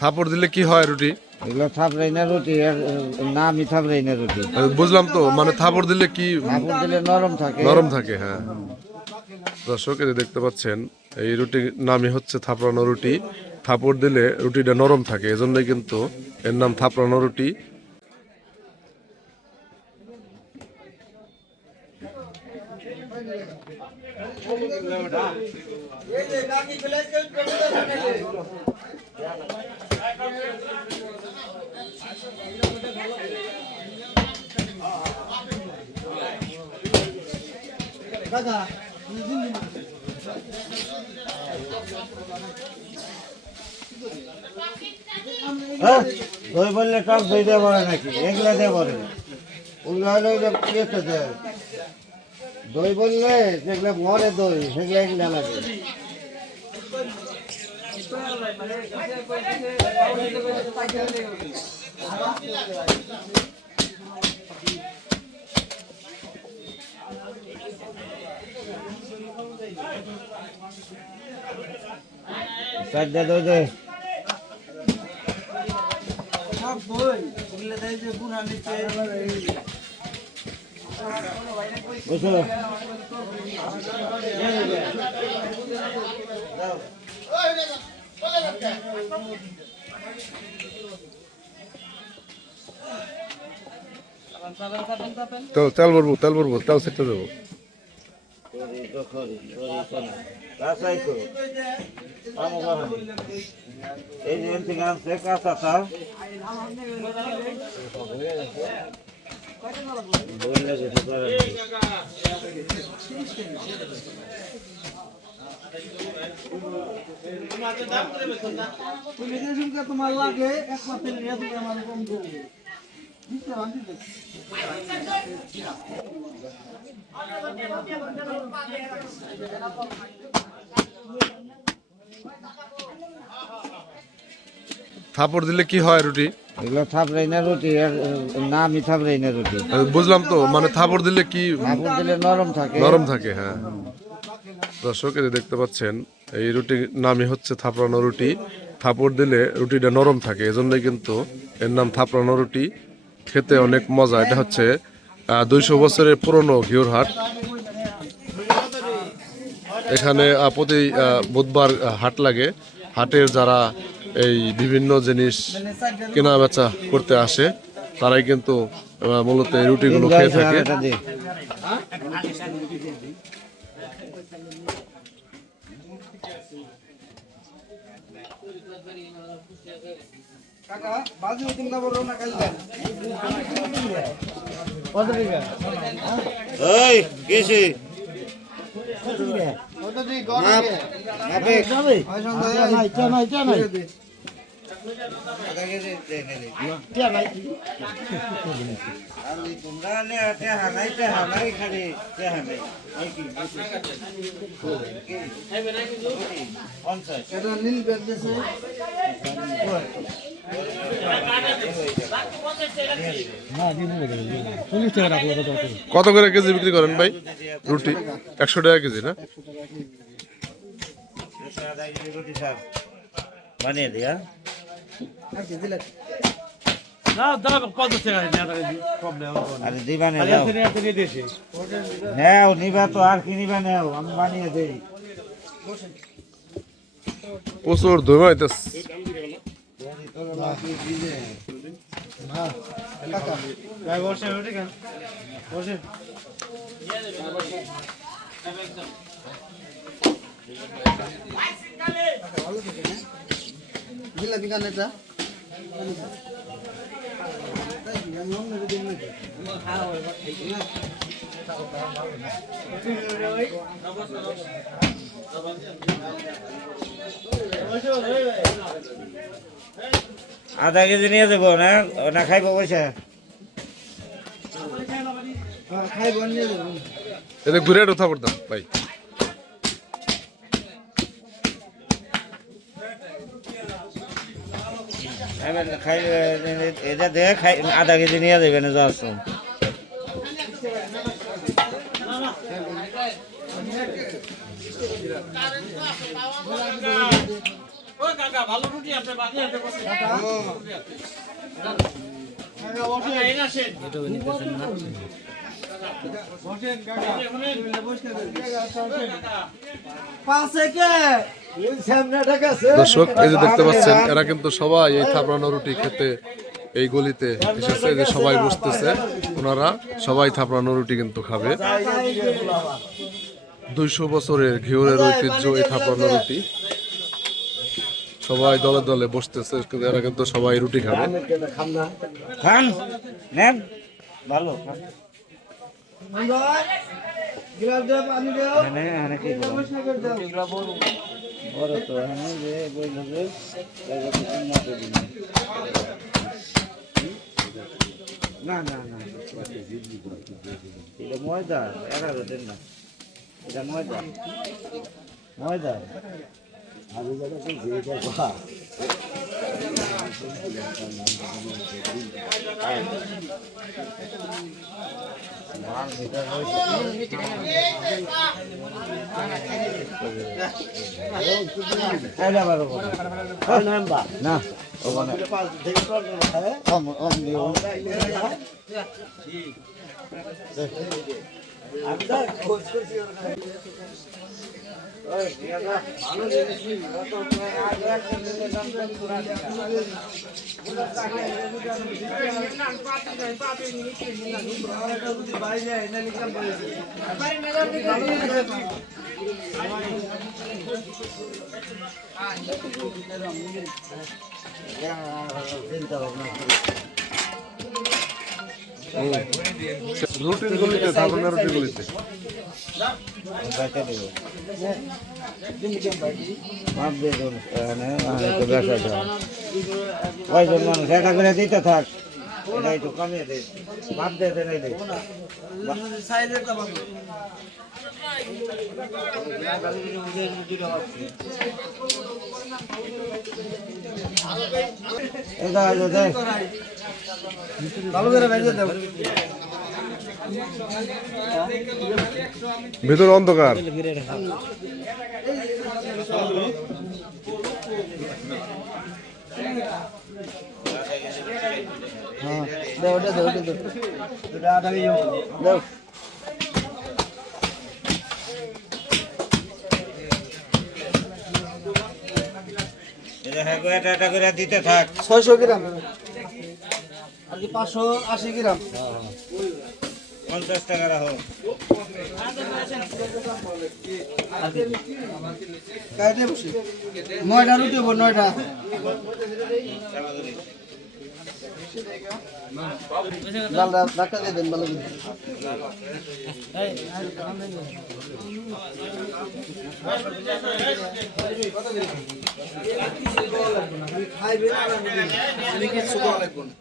থাপড় দিলে কি হয় রুটি? এগুলো থাপড়াই না রুটি, নামই থাপড়াই না রুটি। বুঝলাম তো, মানে থাপড় দিলে কি? থাপড় দিলে নরম থাকে। নরম থাকে, হ্যাঁ। দর্শক এই যে দেখতে পাচ্ছেন, এই রুটির নামই হচ্ছে থাপড়ানো রুটি। থাপড় দিলে রুটিটা নরম থাকে, এজন্যই কিন্তু এর নাম থাপড়ানো রুটি। দই বললে টক দই দিয়ে পড়ে নাকি? এগুলা দিয়ে পড়ে না। ওগুলো হলো ইয়েতে দেয়। দই বললে যেগুলো মরে দই সেগুলো এগুলা লাগে। চারটা দই দে। বুঝছো? তো তেল ভরবো, তেল সেটে দেবো। এই যে থেকে আনছে কাঁচা চাল, তোমার লাগে একমাত্র নিয়ে তুমি আমার কম দেবে। থাপড় দিলে কি হয় রুটি? এগুলো থাপড়াই না রুটি, নামই থাপড়াই না রুটি। বুঝলাম তো, মানে থাপড় দিলে কি? থাপড় দিলে নরম থাকে। নরম থাকে, হ্যাঁ। দর্শক এই যে দেখতে পাচ্ছেন, এই রুটির নামই হচ্ছে থাপড়ানো রুটি। থাপড় দিলে রুটিটা নরম থাকে, এজন্যই কিন্তু এর নাম থাপড়ানো রুটি। খেতে অনেক মজা। এটা হচ্ছে 200 বছরের পুরনো ঘিওর হাট। এখানে প্রতি বুধবার হাট লাগে। হাটের যারা এই বিভিন্ন জিনিস কেনা বেচা করতে আসে, তারাই কিন্তু মূলত এই রুটিগুলো খেয়ে থাকে। এই গেছি কত করে কেজি বিক্রি করেন ভাই রুটি? 100 টাকা কেজি না? বানিয়ে দিয়া নেও নিবা তো, আর কি নিবা নেও, আমি বানিয়ে দিই। প্রচুর ধুমা হইতেছে। জিলাপি কানেটা আধা কেজি নিয়ে যাবো না, না খাইবো পয়সা খাইব নিয়ে যাবো। এটা ঘুরে উঠা পড়তাম ভাই। এটা দেখে খাই, আধা কেজি নিয়ে যাবে না যাওয়ার সময়। দর্শক এই যে দেখতে পাচ্ছেন এরা কিন্তু সবাই এই থাপড়ানো রুটি খেতে এই গলিতে এসেছে, যে সবাই বসতেছে, ওনারা সবাই থাপড়ানো রুটি কিন্তু খাবে। 200 বছরের ঘিওরের ঐতিহ্য এই থাপড়ানো রুটি। সবাই দলে দলে বসতেছে, এরা কিন্তু সবাই রুটি খাবে। খান নেন ভালো বড় তো হ্যাঁ যে বলবে না না না এটা ময়দা 11 দেন না, এটা ময়দা ময়দা আমি যেটা যে দেখবা না রুটির গলিতে, থাপড়ানো রুটির গলিতে কয়জন মানুষ এটা করে দিতে থাক, এটা একটু কমিয়ে দে, ভাব দিয়ে দেন এই ভালো করে ভেজে দাও। ভেতরে অন্ধকার। হ্যাঁ দাও দাও দাও দাও এটা আটা দিয়ে দাও। এটা করে দিতে থাক। 600 গ্রাম আর কি 580 গ্রাম 50 টাকা রাখো। কাটে বসে 9টা রুটি হবো 9টা। ডালটা ডাক্তার দিয়ে দেন ভালো করে। খাইবে না আমি কিছু করা লাগবে না।